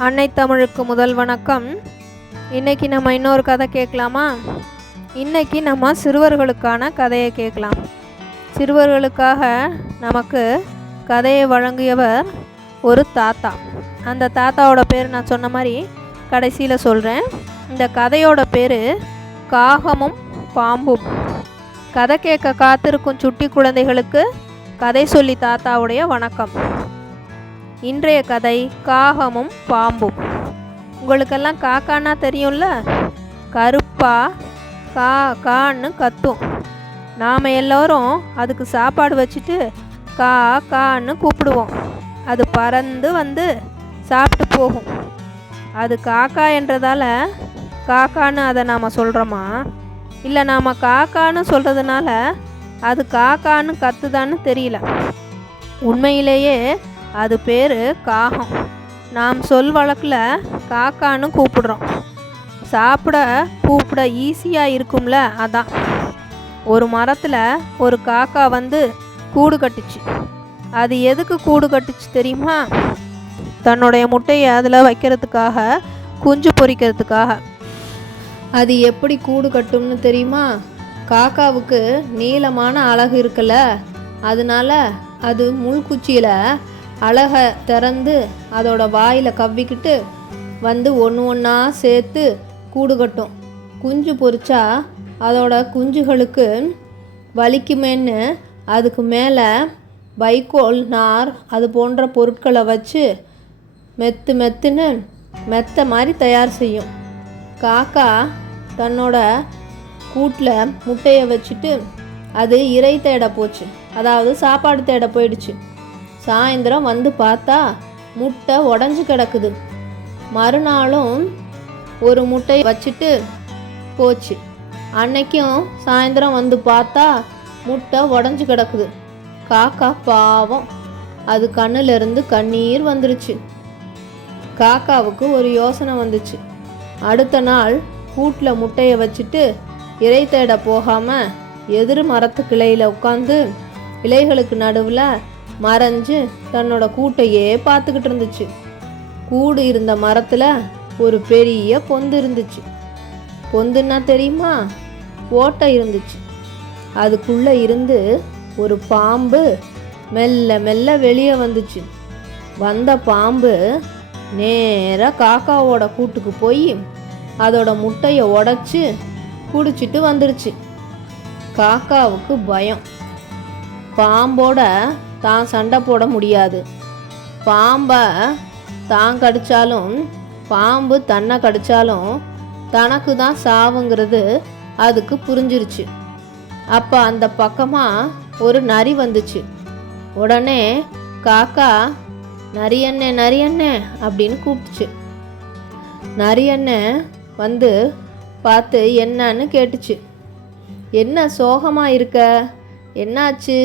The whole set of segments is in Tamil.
அன்னை தமிழுக்கு முதல் வணக்கம். இன்னைக்கு நம்ம இன்னொரு கதை கேட்கலாமா? இன்னைக்கு நம்ம சிறுவர்களுக்கான கதையை கேட்கலாம். சிறுவர்களுக்காக நமக்கு கதையை வழங்கியவர் ஒரு தாத்தா. அந்த தாத்தாவோட பேர் நான் சொன்ன மாதிரி கடைசியில் சொல்கிறேன் இந்த கதையோட பேர் காகமும் பாம்பும். கதை கேட்க காத்திருக்கும் சுட்டி குழந்தைகளுக்கு கதை சொல்லி தாத்தாவுடைய வணக்கம். இன்றைய கதை காகமும் பாம்பும். உங்களுக்கெல்லாம் காக்கானா தெரியும்ல? கருப்பா கா கான்னு கத்தும். நாம் எல்லோரும் அதுக்கு சாப்பாடு வச்சுட்டு கா கான்னு கூப்பிடுவோம். அது பறந்து வந்து சாப்பிட்டு போகும். அது காக்கா என்றதால காக்கான்னு அதை நாம் சொல்கிறோமா இல்லை நாம் காக்கான்னு சொல்கிறதுனால அது காக்கான்னு கத்துதான்னு தெரியல. உண்மையிலேயே அது பேர் காகம். நாம் சொல் வழக்கில் காக்கான்னு கூப்பிடுறோம். சாப்பிட கூப்பிட ஈஸியாக இருக்கும்ல அதான். ஒரு மரத்தில் ஒரு காக்கா வந்து கூடு கட்டுச்சு. அது எதுக்கு கூடு கட்டுச்சு தெரியுமா? தன்னுடைய முட்டையை அதில் வைக்கிறதுக்காக குஞ்சு பொரிக்கிறதுக்காக அது எப்படி கூடு கட்டும்னு தெரியுமா? காக்காவுக்கு நீளமான அழகு இருக்குல்ல அதனால அது முள்குச்சியில் அழகை திறந்து அதோட வாயில் கவ்விக்கிட்டு வந்து ஒன்று ஒன்றா சேர்த்து கூடு கட்டும். குஞ்சு பொறிச்சா அதோட குஞ்சுகளுக்கு வலிக்குமேன்னு அதுக்கு மேலே வைக்கோல் நார் அது போன்ற பொருட்களை வச்சு மெத்து மெத்துன்னு மெத்த மாதிரி தயார் செய்யும். காக்கா தன்னோட கூட்டில் முட்டையை வச்சுட்டு அது இறை தேட போச்சு. அதாவது சாப்பாடு தேட போயிடுச்சு. சாயந்தரம் வந்து பார்த்தா முட்டை உடஞ்சி கிடக்குது. மறுநாளும் ஒரு முட்டையை வச்சுட்டு போச்சு. அன்னைக்கும் சாயந்தரம் வந்து பார்த்தா முட்டை உடஞ்சி கிடக்குது. காக்கா பாவம். அது கண்ணுலேருந்து கண்ணீர் வந்துருச்சு. காக்காவுக்கு ஒரு யோசனை வந்துச்சு. அடுத்த நாள் கூட்டில் முட்டையை வச்சுட்டு இறை தேட போகாமல் எதிர் மரத்து கிளையில் உட்காந்து இலைகளுக்கு நடுவில் மறைஞ்சு தன்னோட கூட்டையே பார்த்துக்கிட்டு இருந்துச்சு. கூடு இருந்த மரத்தில் ஒரு பெரிய பொந்து இருந்துச்சு. பொந்துன்னா தெரியுமா? ஓட்டை இருந்துச்சு. அதுக்குள்ளே இருந்து ஒரு பாம்பு மெல்ல மெல்ல வெளியே வந்துச்சு. வந்த பாம்பு நேராக காக்காவோட கூட்டுக்கு போய் அதோட முட்டையை உடச்சி குடிச்சிட்டு வந்துடுச்சு காக்காவுக்கு பயம். பாம்போட தான் சண்டை போட முடியாது. பாம்பை தான் கடிச்சாலும் பாம்பு தன்னை கடிச்சாலும் தனக்கு தான் சாவுங்கிறது அதுக்கு புரிஞ்சிருச்சு. அப்போ அந்த பக்கமாக ஒரு நரி வந்துச்சு. உடனே காக்கா நரியண்ணே நரியண்ணே அப்படின்னு கூப்பிட்டுச்சு. நரியண்ணே வந்து பார்த்து என்னன்னு கேட்டுச்சு. என்ன சோகமாக இருக்க? என்னாச்சு?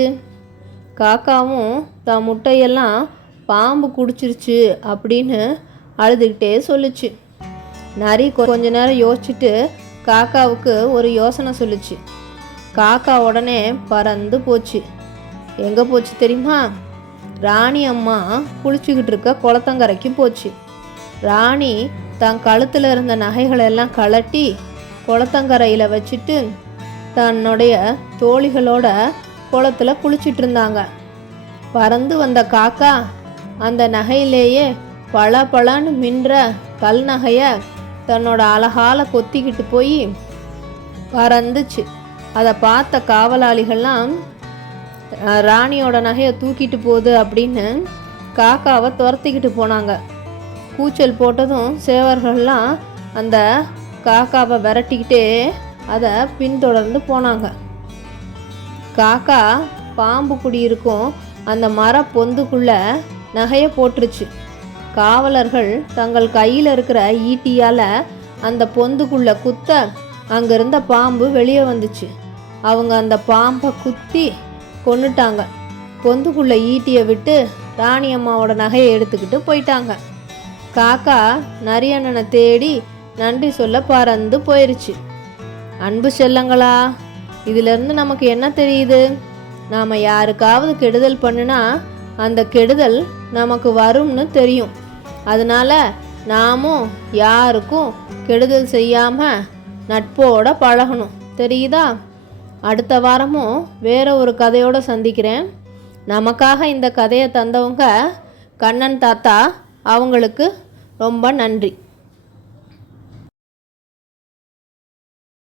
காக்காவும் தான் முட்டையெல்லாம் பாம்பு குடிச்சிருச்சு அப்படின்னு அழுதுகிட்டே சொல்லுச்சு. நரி கொஞ்ச நேரம் யோசிச்சுட்டு காக்காவுக்கு ஒரு யோசனை சொல்லுச்சு. காக்கா உடனே பறந்து போச்சு. எங்கே போச்சு தெரியுமா? ராணி அம்மா குளிச்சுக்கிட்டு இருக்க குளத்தங்கரைக்கு போச்சு. ராணி தன் கழுத்தில் இருந்த நகைகளை எல்லாம் கழட்டி குளத்தங்கரையில் வச்சுட்டு தன்னுடைய தோழிகளோட குளத்துல குளிச்சிட்டு இருந்தாங்க பறந்து வந்த காக்கா அந்த நகையிலேயே பள பழன்னு மின்ற கல் நகையை தன்னோட அழகால கொத்திக்கிட்டு போய் பறந்துச்சு. அதை பார்த்த காவலாளிகள்லாம் ராணியோட நகையை தூக்கிட்டு போகுது அப்படின்னு காக்காவை துரத்திக்கிட்டு போனாங்க. கூச்சல் போட்டதும் சேவர்கள்லாம் அந்த காக்காவை விரட்டிக்கிட்டே அதை பின்தொடர்ந்து போனாங்க. காக்கா பாம்பு குடியிருக்கும் அந்த மர பொந்துக்குள்ள நகையை போட்டுருச்சு. காவலர்கள் தங்கள் கையில் இருக்கிற ஈட்டியால் அந்த பொந்துக்குள்ளே குத்த அங்கிருந்த பாம்பு வெளியே வந்துச்சு. அவங்க அந்த பாம்பை குத்தி கொன்னுட்டாங்க. பொந்துக்குள்ளே ஈட்டியை விட்டு ராணி அம்மாவோட நகையை எடுத்துக்கிட்டு போயிட்டாங்க. காக்கா நரியண்ணனை தேடி நன்றி சொல்ல பறந்து போயிருச்சு. அன்பு செல்லங்களா இதிலிருந்து நமக்கு என்ன தெரியுது? நாம் யாருக்காவது கெடுதல் பண்ணுனா அந்த கெடுதல் நமக்கு வரும்னு தெரியும். அதனால நாமும் யாருக்கும் கெடுதல் செய்யாமல் நட்போட பழகணும். தெரியுதா? அடுத்த வாரமும் வேற ஒரு கதையோடு சந்திக்கிறேன். நமக்காக இந்த கதையை தந்தவங்க கண்ணன் தாத்தா அவங்களுக்கு ரொம்ப நன்றி.